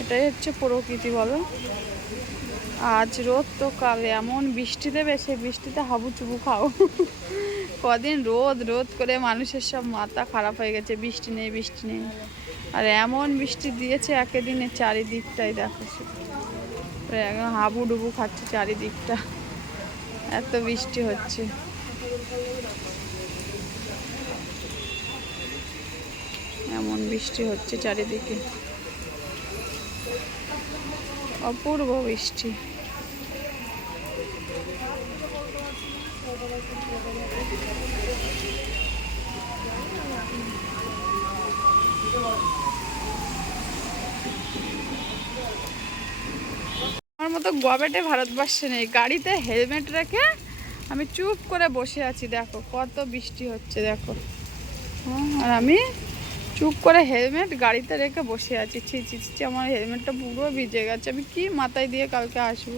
এটাই হচ্ছে প্রকৃতি, বলো। আজ রোদ তো কাল, এমন বৃষ্টি দেবে, সেই বৃষ্টিতে হাবু চুবু খাও। কদিন রোদ রোদ করে মানুষের সব মাথা খারাপ হয়ে গেছে, বৃষ্টি নেই বৃষ্টি নেই। আর এমন বৃষ্টি দিয়েছে একেদিনে চারিদিকটাই, দেখো একদম হাবু ডুবু খাচ্ছে চারিদিকটা। এত বৃষ্টি হচ্ছে। এমন বৃষ্টি হচ্ছে চারিদিকে। অপূর্ব বৃষ্টি। আমার মতো গবেটে ভারতবর্ষে নেই। গাড়িতে হেলমেট রেখে আমি চুপ করে বসে আছি, দেখো। কত বৃষ্টি হচ্ছে, দেখো। আর আমি চুপ করে হেলমেট গাড়িতে রেখে বসে আছি। ছি ছি আমার হেলমেটটা পুরো ভিজে গেছে। আমি কি মাথায় দিয়ে কালকে আসব?